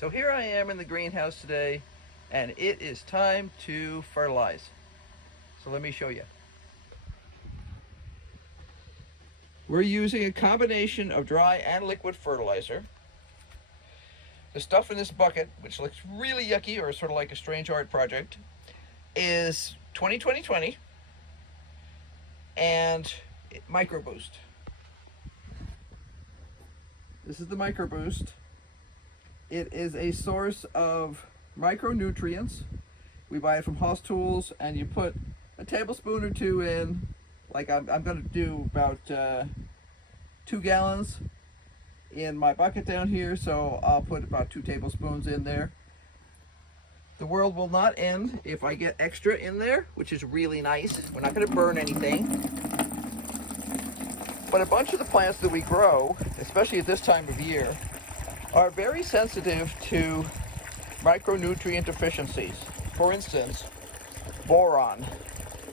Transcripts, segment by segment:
So here I am in the greenhouse today, and it is time to fertilize. So let me show you. We're using a combination of dry and liquid fertilizer. The stuff in this bucket, which looks really yucky or sort of like a strange art project, is 20-20-20 and Micro Boost. This is the Micro Boost. It is a source of micronutrients. We buy it from House Tools, and you put a tablespoon or two in. Like I'm going to do about 2 gallons in my bucket down here, so I'll put about 2 tablespoons in there. The world will not end if I get extra in there, which is really nice. We're not going to burn anything. But a bunch of the plants that we grow, especially at this time of year, are very sensitive to micronutrient deficiencies. For instance, boron,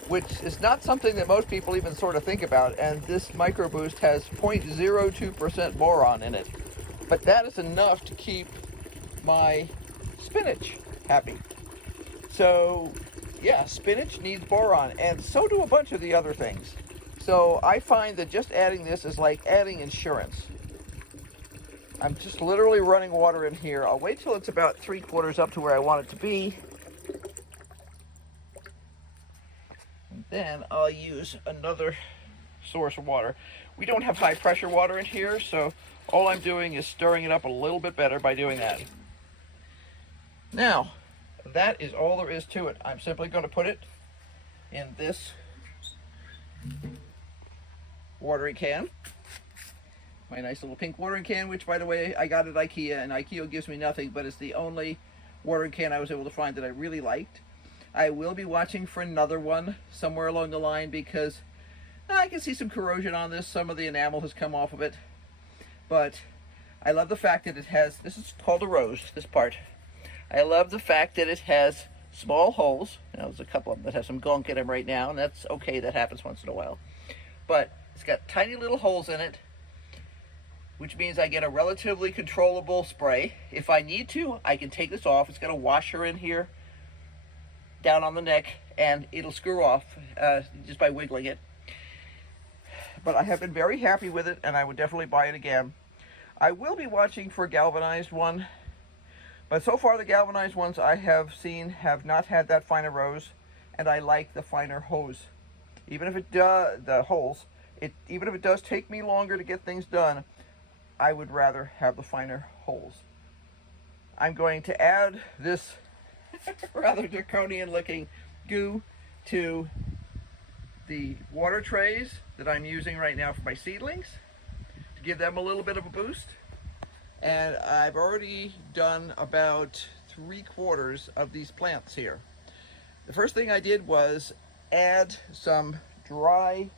which is not something that most people even sort of think about, and this Micro Boost has 0.02% boron in it. But that is enough to keep my spinach happy. So yeah, spinach needs boron, and so do a bunch of the other things. So I find that just adding this is like adding insurance. I'm just literally running water in here. I'll wait till it's about 3/4 up to where I want it to be. And then I'll use another source of water. We don't have high pressure water in here, so all I'm doing is stirring it up a little bit better by doing that. Now, that is all there is to it. I'm simply going to put it in this watering can. My nice little pink watering can, which by the way I got at IKEA, and IKEA gives me nothing, but it's the only watering can I was able to find that I really liked. I will be watching for another one somewhere along the line because I can see some corrosion on this. Some of the enamel has come off of it, but I love the fact that it has, this is called a rose, this part. I love the fact that it has small holes. Now, there's a couple of them that have some gunk in them right now, and that's okay, that happens once in a while. But it's got tiny little holes in it, which means I get a relatively controllable spray. If I need to, I can take this off. It's got a washer in here, down on the neck, and it'll screw off just by wiggling it. But I have been very happy with it, and I would definitely buy it again. I will be watching for a galvanized one, but so far the galvanized ones I have seen have not had that finer rose, and I like the finer hose. Even if it does, the holes, even if it does take me longer to get things done, I would rather have the finer holes. I'm going to add this rather draconian looking goo to the water trays that I'm using right now for my seedlings to give them a little bit of a boost. And I've already done about 3/4 of these plants here. The first thing I did was add some dry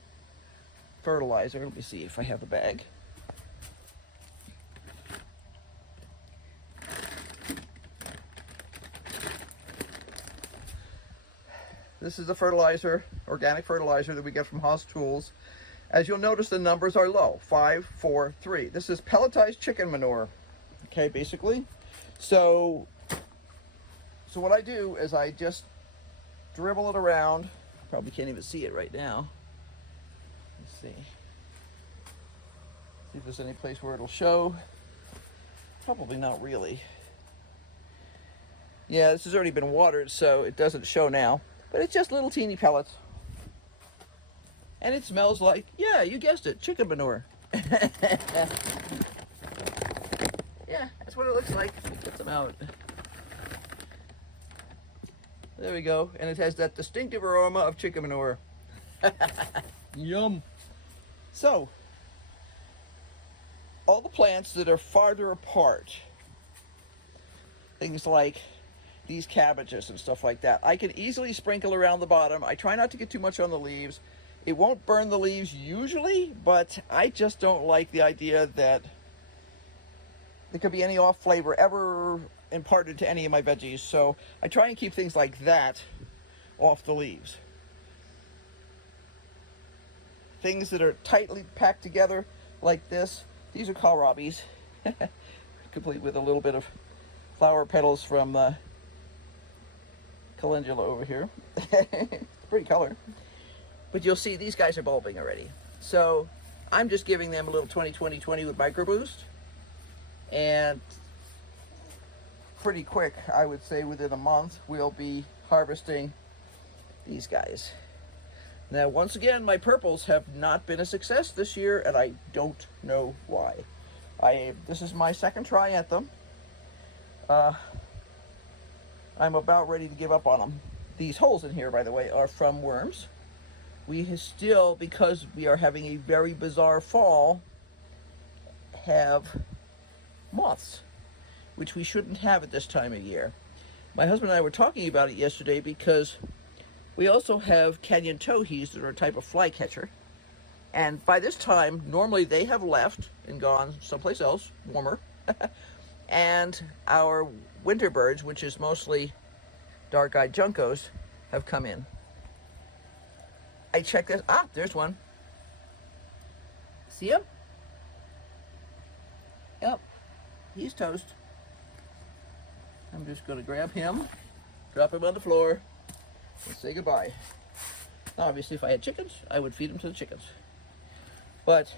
fertilizer. Let me see if I have a bag. This is the fertilizer, organic fertilizer that we get from House Tools. As you'll notice, the numbers are low, 5, 4, 3. This is pelletized chicken manure, okay, basically. So what I do is I just dribble it around. Probably can't even see it right now. Let's see. See if there's any place where it'll show. Probably not really. Yeah, this has already been watered, so it doesn't show now. But it's just little teeny pellets. And it smells like, yeah, you guessed it, chicken manure. Yeah, that's what it looks like. Put some out. There we go. And it has that distinctive aroma of chicken manure. Yum. So, all the plants that are farther apart, things like these cabbages and stuff like that, I can easily sprinkle around the bottom. I try not to get too much on the leaves. It won't burn the leaves usually, but I just don't like the idea that there could be any off flavor ever imparted to any of my veggies. So I try and keep things like that off the leaves. Things that are tightly packed together like this, these are kohlrabies, complete with a little bit of flower petals from calendula over here. It's a pretty color. But you'll see these guys are bulbing already. So I'm just giving them a little 20-20-20 with Micro Boost. And pretty quick, I would say within a month, we'll be harvesting these guys. Now, once again, my purples have not been a success this year, and I don't know why. This is my second try at them. I'm about ready to give up on them. These holes in here, by the way, are from worms. We still, because we are having a very bizarre fall, have moths, which we shouldn't have at this time of year. My husband and I were talking about it yesterday because we also have canyon towhees that are a type of flycatcher. And by this time, normally they have left and gone someplace else, warmer. And our winter birds, which is mostly dark-eyed juncos, have come in. I checked this. Ah, there's one. See him? Yep. He's toast. I'm just going to grab him, drop him on the floor, and say goodbye. Now, obviously, if I had chickens, I would feed him to the chickens. But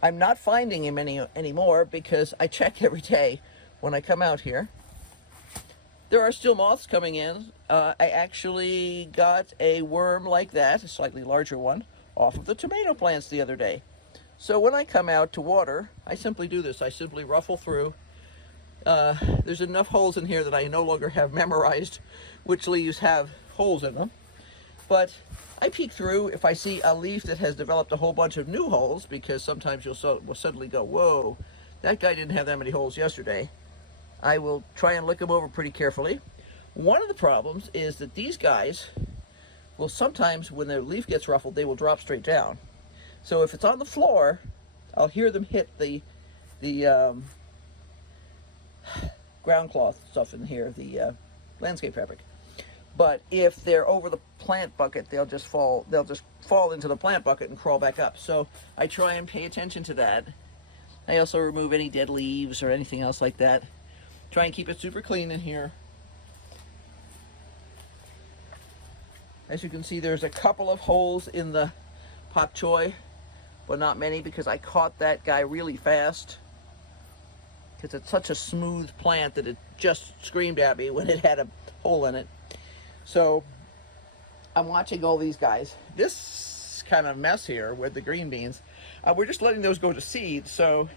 I'm not finding him anymore because I check every day when I come out here. There are still moths coming in. I actually got a worm like that, a slightly larger one, off of the tomato plants the other day. So when I come out to water, I simply do this. I simply ruffle through. There's enough holes in here that I no longer have memorized which leaves have holes in them. But I peek through if I see a leaf that has developed a whole bunch of new holes, because sometimes will suddenly go, whoa, that guy didn't have that many holes yesterday. I will try and look them over pretty carefully. One of the problems is that these guys will sometimes, when their leaf gets ruffled, they will drop straight down. So if it's on the floor, I'll hear them hit the ground cloth stuff in here, the landscape fabric. But if they're over the plant bucket, they'll just fall into the plant bucket and crawl back up. So I try and pay attention to that. I also remove any dead leaves or anything else like that. Try and keep it super clean in here. As you can see, there's a couple of holes in the pak choi, but not many because I caught that guy really fast. Because it's such a smooth plant that it just screamed at me when it had a hole in it. So I'm watching all these guys. This kind of mess here with the green beans, we're just letting those go to seed. So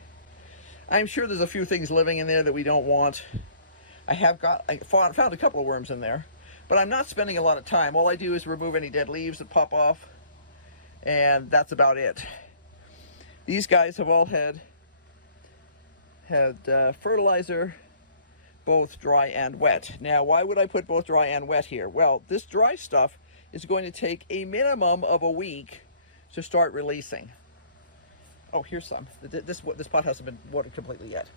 I'm sure there's a few things living in there that we don't want. I found a couple of worms in there, but I'm not spending a lot of time. All I do is remove any dead leaves that pop off, and that's about it. These guys have all had fertilizer, both dry and wet. Now, why would I put both dry and wet here? Well, this dry stuff is going to take a minimum of a week to start releasing. Oh, here's some. This pot hasn't been watered completely yet.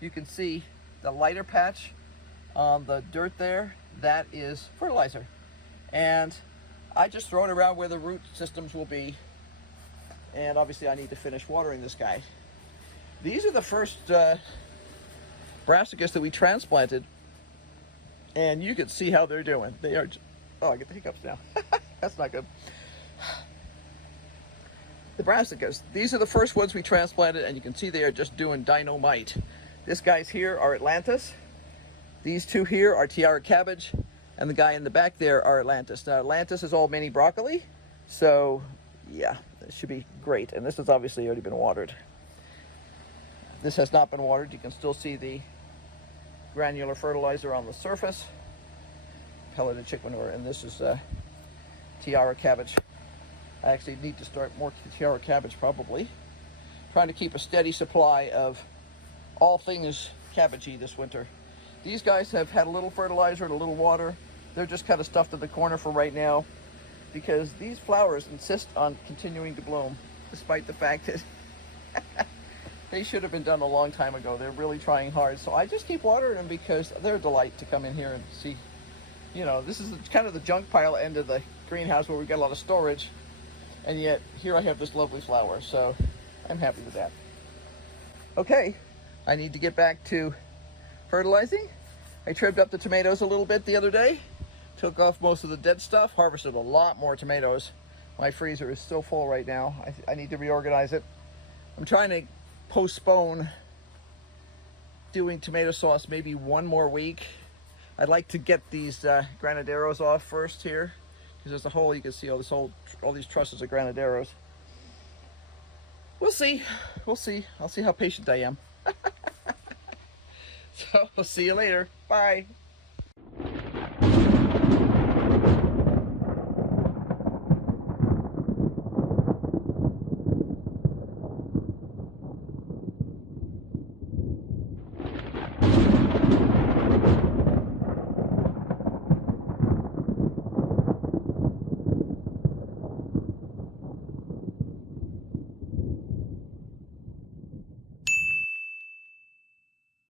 You can see the lighter patch on the dirt there. That is fertilizer. And I just throw it around where the root systems will be. And obviously I need to finish watering this guy. These are the first brassicas that we transplanted. And you can see how they're doing. They are, oh, I get the hiccups now. That's not good. The brassicas, these are the first ones we transplanted, and you can see they are just doing dynamite. This guy's here are Atlantis. These two here are tiara cabbage, and the guy in the back there are Atlantis. Now, Atlantis is all mini broccoli, so yeah, this should be great. And this has obviously already been watered. This has not been watered. You can still see the granular fertilizer on the surface, pelleted chick manure, and this is tiara cabbage. I actually need to start more tiara cabbage probably. Trying to keep a steady supply of all things cabbagey this winter. These guys have had a little fertilizer and a little water. They're just kind of stuffed in the corner for right now because these flowers insist on continuing to bloom despite the fact that they should have been done a long time ago. They're really trying hard. So I just keep watering them because they're a delight to come in here and see. You know, this is kind of the junk pile end of the greenhouse where we've got a lot of storage. And yet, here I have this lovely flower, so I'm happy with that. Okay, I need to get back to fertilizing, I trimmed up the tomatoes a little bit the other day. Took off most of the dead stuff. Harvested a lot more tomatoes. My freezer is so full right now. I need to reorganize it. I'm trying to postpone doing tomato sauce maybe one more week. I'd like to get these granaderos off first here, because there's a hole. You can see all these trusses of granaderos. We'll see. We'll see. I'll see how patient I am. So, I'll see you later. Bye.